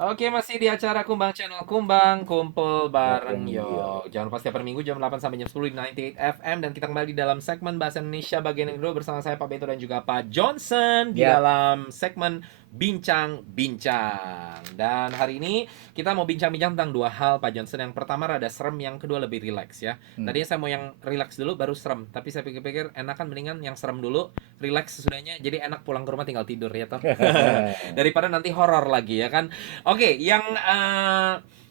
Oke, masih di acara Kumbang Channel Kumbang, kumpul bareng Bareng yo. Yok. Jangan lupa setiap hari Minggu jam 8 sampai jam 10 di 98 FM dan kita kembali di dalam segmen Bahasa Indonesia bagian yang kedua bersama saya Pak Beto dan juga Pak Johnson di Ya, dalam segmen Bincang-bincang. Dan hari ini kita mau bincang-bincang tentang dua hal Pak Johnson. Yang pertama rada serem, yang kedua lebih rileks ya. hmm. Tadinya saya mau yang rileks dulu baru serem, tapi saya pikir-pikir enakan mendingan yang serem dulu, rileks sesudahnya jadi enak pulang ke rumah tinggal tidur ya toh. Daripada nanti horor lagi ya kan. Oke, yang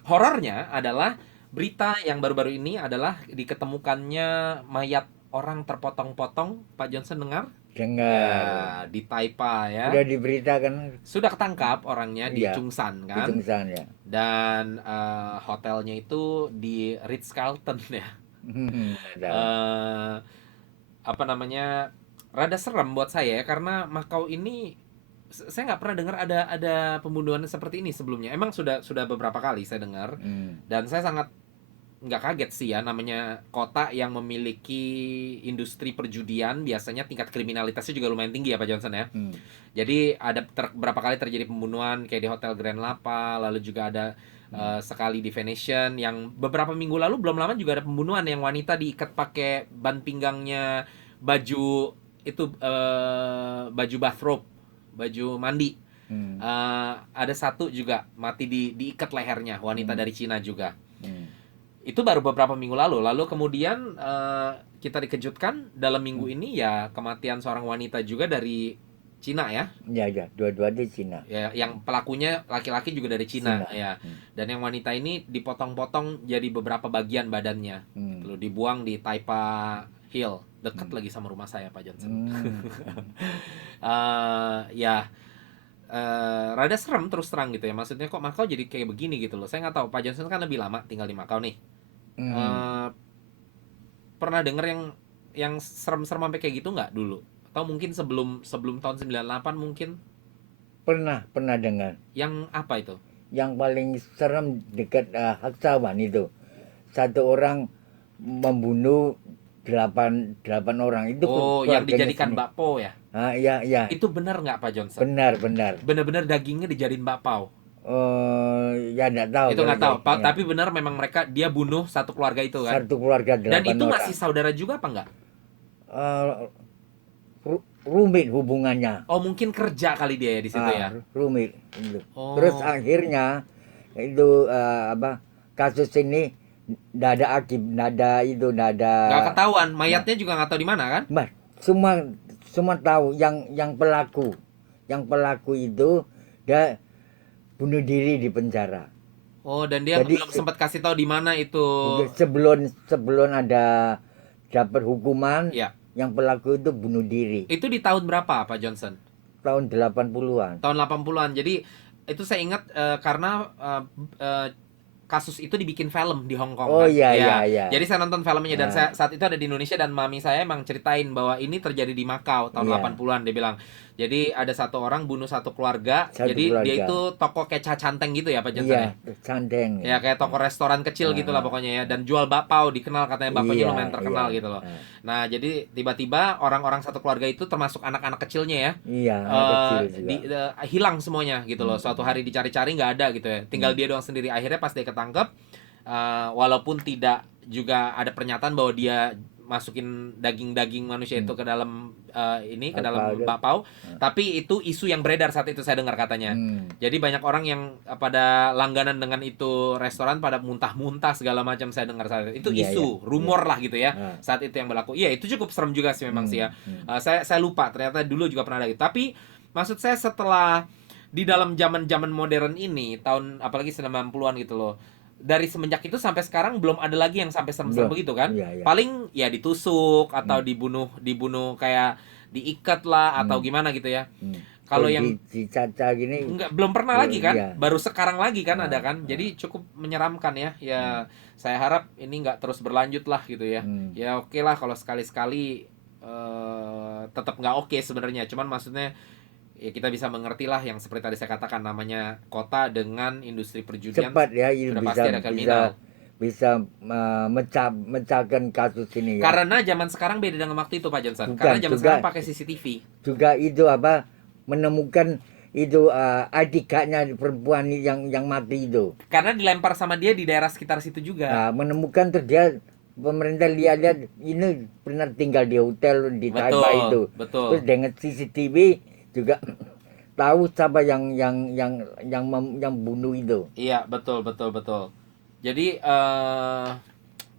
horornya adalah berita yang baru-baru ini adalah diketemukannya mayat orang terpotong-potong. Pak Johnson dengar? Dengar. Ya, di Taipa ya. Sudah diberitakan, Sudah ketangkap orangnya di ya, Chungsan di kan. Tungsan ya. Dan hotelnya itu di Ritz Carlton ya. Ada. eh Apa namanya? Rada serem buat saya ya, karena Makau ini saya nggak pernah dengar ada pembunuhan seperti ini sebelumnya. Emang sudah beberapa kali saya dengar Hmm. dan saya sangat nggak kaget sih ya, namanya kota yang memiliki industri perjudian biasanya tingkat kriminalitasnya juga lumayan tinggi ya Pak Johnson ya. Hmm. Jadi ada berapa kali terjadi pembunuhan kayak di Hotel Grand Lapa, lalu juga ada Hmm. sekali di Venetian yang beberapa minggu lalu belum lama juga ada pembunuhan yang wanita diikat pakai ban pinggangnya baju itu, baju bathrobe, baju mandi. Hmm. Ada satu juga mati diikat lehernya, wanita Hmm. dari Cina juga. Hmm. Itu baru beberapa minggu lalu. Lalu kemudian kita dikejutkan dalam minggu Hmm. ini ya kematian seorang wanita juga dari Cina ya. Ya, ya, dua-dua di Cina. Ya, yang pelakunya laki-laki juga dari Cina Cina. ya. Hmm. Dan yang wanita ini dipotong-potong jadi beberapa bagian badannya. Hmm. Lalu dibuang di Taipa Hill, dekat Hmm. lagi sama rumah saya Pak Johnson. Hmm. Ya, rada serem terus terang gitu ya. Maksudnya kok Makau jadi kayak begini gitu loh. Saya nggak tahu, Pak Johnson kan lebih lama tinggal di Makau nih. Hmm. Eh, Pernah denger yang serem-serem sampai kayak gitu nggak dulu? Atau mungkin sebelum sebelum tahun 98 mungkin? Pernah dengar. Yang apa itu? Yang paling serem dekat Haksawan itu. Satu orang membunuh delapan orang. Itu Oh, yang keluarganya dijadikan sini. bakpao ya? Ya, ya. Itu benar nggak Pak Johnson? Benar. Bener-bener dagingnya dijadiin bakpao? Ya enggak tahu Itu kalau nggak tahu. ya. Tapi benar memang mereka dia bunuh satu keluarga itu kan? Satu keluarga Dan delapan itu masih orang. saudara juga apa nggak? Eh, Rumit hubungannya. Oh, mungkin kerja kali dia ya di situ ya? Rumit. Gitu. Terus Oh, akhirnya itu apa kasus ini enggak ada enggak ada enggak ada. nggak ketahuan. Nah, Mayatnya juga nggak tahu di mana kan? Mas, semua semua tahu yang pelaku. Yang pelaku itu dia bunuh diri di penjara. Oh, dan dia Jadi belum sempat kasih tahu di mana itu. sebelum sebelum ada dapat hukuman, Ya, yang pelaku itu bunuh diri itu di tahun berapa Pak Johnson? tahun 80-an. Tahun 80-an. Jadi itu saya ingat karena eh, kasus itu dibikin film di Hong Kong Oh, kan. iya, iya, Ya. iya. Jadi saya nonton filmnya dan Nah, saya saat itu ada di Indonesia dan mami saya emang ceritain bahwa ini terjadi di Makau tahun iya, 80-an dia bilang. Jadi ada satu orang bunuh satu keluarga. satu Jadi dia keluarga. itu toko kayak cacanteng gitu ya Pak Johnson Iya, ya. Sandeng ya. Ya kayak toko restoran kecil gitulah Ah, pokoknya ya, dan jual bakpao, dikenal katanya bakpaunya iya, lumayan iya. terkenal gitu loh. Ah, Nah, jadi tiba-tiba orang-orang satu keluarga itu termasuk anak-anak kecilnya ya, iya, anak kecil juga. hilang semuanya gitu loh. Suatu Hmm, hari dicari-cari nggak ada gitu ya. Tinggal hmm, dia doang sendiri. Akhirnya pas dia ketangkep, walaupun tidak juga ada pernyataan bahwa dia masukin daging-daging manusia itu hmm. ke dalam ini ke Apa dalam aja? bakpao, Ah, tapi itu isu yang beredar saat itu saya dengar katanya. hmm. Jadi banyak orang yang pada langganan dengan itu restoran pada muntah-muntah segala macam saya dengar saat itu. Itu Iya, iya, isu, iya. rumor lah gitu ya. Ah, Saat itu yang berlaku. Iya, itu cukup serem juga sih memang sih ya. hmm. Saya lupa ternyata dulu juga pernah ada gitu. Tapi maksud saya setelah di dalam zaman-zaman modern ini tahun apalagi 90-an gitu loh. Dari semenjak itu sampai sekarang belum ada lagi yang sampai serem-serem Belum. begitu kan? Iya, iya. Paling ya ditusuk atau Hmm, dibunuh kayak diikat lah atau hmm, gimana gitu ya. hmm. Kalau Kalau yang dicaca gini, enggak, belum pernah lagi kan, iya. baru sekarang lagi kan ada Ah, kan, ah, jadi cukup menyeramkan ya. hmm, Ya saya harap ini nggak terus berlanjut lah gitu ya. hmm. Ya oke lah kalau sekali-sekali tetap nggak oke sebenarnya, cuman maksudnya ya kita bisa mengerti lah yang seperti tadi saya katakan, namanya kota dengan industri perjudian Cepat ya, itu sudah bisa pasti ada bisa kriminal. bisa mecahkan kasus ini ya. Karena zaman sekarang beda dengan waktu itu Pak Johnson, Bukan karena zaman juga sekarang pakai CCTV. juga itu apa menemukan itu adiknya perempuan yang mati itu. Karena dilempar sama dia di daerah sekitar situ juga. Nah, menemukan tuh dia pemerintah lihat ini pernah tinggal di hotel di Taiwan itu. Betul. Terus dengan CCTV juga tahu siapa yang bunuh itu. Iya, betul. Jadi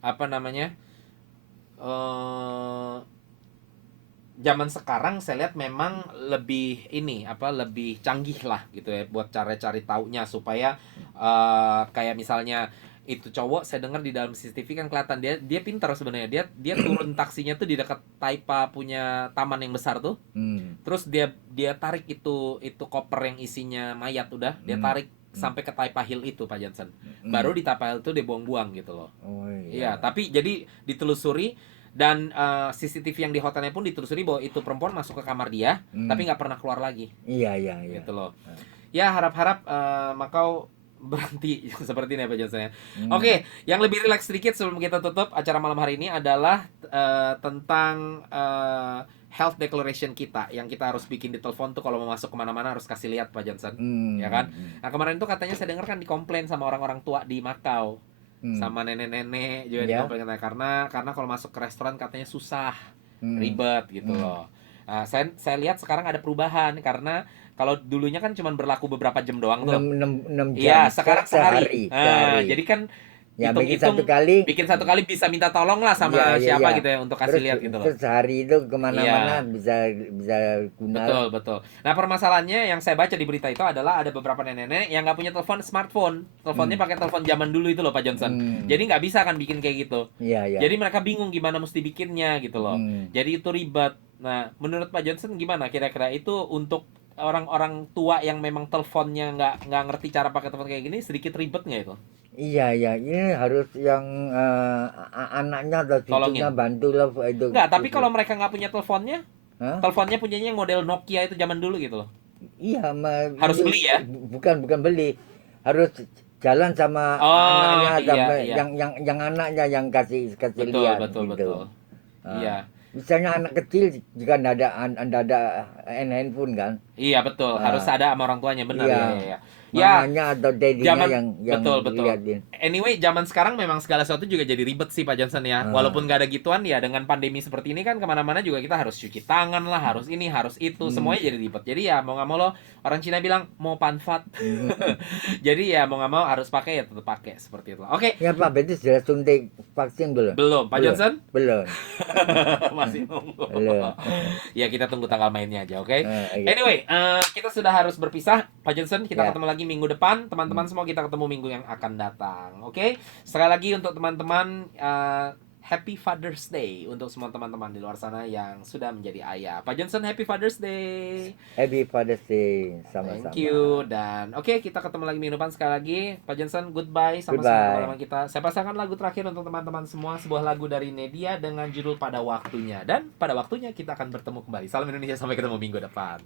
apa namanya? Zaman sekarang saya lihat memang lebih lebih canggih lah gitu ya buat cara cari taunya supaya kayak misalnya itu cowok saya dengar di dalam CCTV kan kelihatan dia pintar sebenarnya, dia turun taksinya tuh di dekat Taipa punya taman yang besar tuh. Terus dia tarik itu koper yang isinya mayat udah dia tarik sampai ke Taipa Hill itu Pak Johnson. Baru di Taipa Hill itu dia buang-buang gitu loh. Oh, Iya, tapi jadi ditelusuri dan CCTV yang di hotelnya pun ditelusuri bahwa itu perempuan masuk ke kamar dia, tapi nggak pernah keluar lagi. Iya. Gitu loh. Ya harap-harap Makau berhenti seperti ini ya Pak Johnson ya. Oke, yang lebih rileks sedikit sebelum kita tutup acara malam hari ini adalah tentang health declaration kita yang kita harus bikin di telepon tuh kalau mau masuk kemana-mana harus kasih lihat Pak Johnson, ya kan? Nah kemarin tuh katanya saya dengar kan dikomplain sama orang-orang tua di Makau. Sama nenek-nenek juga dikomplain karena kalau masuk ke restoran katanya susah, ribet gitu loh. Nah, saya lihat sekarang ada perubahan karena kalau dulunya kan cuma berlaku beberapa jam doang tuh. 6 jam. Iya, sekarang sehari. Sehari. Jadi kan Ya, bikin satu kali bisa minta tolong lah sama siapa gitu ya untuk kasih lihat gitu loh. Terus sehari itu kemana-mana bisa guna. Betul. Nah permasalahannya yang saya baca di berita itu adalah ada beberapa nenek-nenek yang nggak punya telepon smartphone, teleponnya pakai telepon zaman dulu itu loh Pak Johnson. Jadi nggak bisa kan bikin kayak gitu. Iya. Jadi mereka bingung gimana mesti bikinnya gitu loh. Jadi itu ribet. Nah menurut Pak Johnson gimana kira-kira itu untuk orang-orang tua yang memang teleponnya nggak ngerti cara pakai telepon kayak gini sedikit ribet nggak itu? Iya, ini harus yang anaknya atau cucunya bantu lah itu. Enggak, tapi kalau mereka nggak punya teleponnya, Hah? teleponnya punyanya yang model Nokia itu zaman dulu gitu loh. Iya, Harus beli ya? Bukan beli. Harus jalan sama anaknya sama yang anaknya yang kasih lihat gitu. Iya. Misalnya anak kecil jika anda ada handphone kan? Iya betul, harus ada sama orang tuanya benar ya. Mamanya atau daddy-nya yang betul. liatin. Anyway, zaman sekarang memang segala sesuatu juga jadi ribet sih Pak Johnson ya. Walaupun nggak ada gituan ya dengan pandemi seperti ini kan kemana-mana juga kita harus cuci tangan lah, harus ini, harus itu, semuanya jadi ribet. Jadi ya mau nggak mau lo orang Cina bilang mau panfat. Jadi ya mau nggak mau harus pakai ya tetap pakai seperti itu. Oke. Ya Pak, berarti sudah suntik vaksin belum? Belum, Pak Johnson? Belum. Masih nunggu. Belum. Ya kita tunggu tanggal mainnya aja, oke? Anyway, kita sudah harus berpisah, Pak Johnson. Kita ketemu lagi minggu depan, teman-teman semua kita ketemu minggu yang akan datang, oke? Sekali lagi untuk teman-teman, Happy Father's Day untuk semua teman-teman di luar sana yang sudah menjadi ayah. Pak Johnson, Happy Father's Day. Happy Father's Day, sama-sama. Thank you dan oke, kita ketemu lagi minggu depan sekali lagi. Pak Johnson, goodbye sama teman-teman kita. Saya pasangkan lagu terakhir untuk teman-teman semua, sebuah lagu dari Nedia dengan judul Pada Waktunya, dan pada waktunya kita akan bertemu kembali. Salam Indonesia, sampai ketemu minggu depan.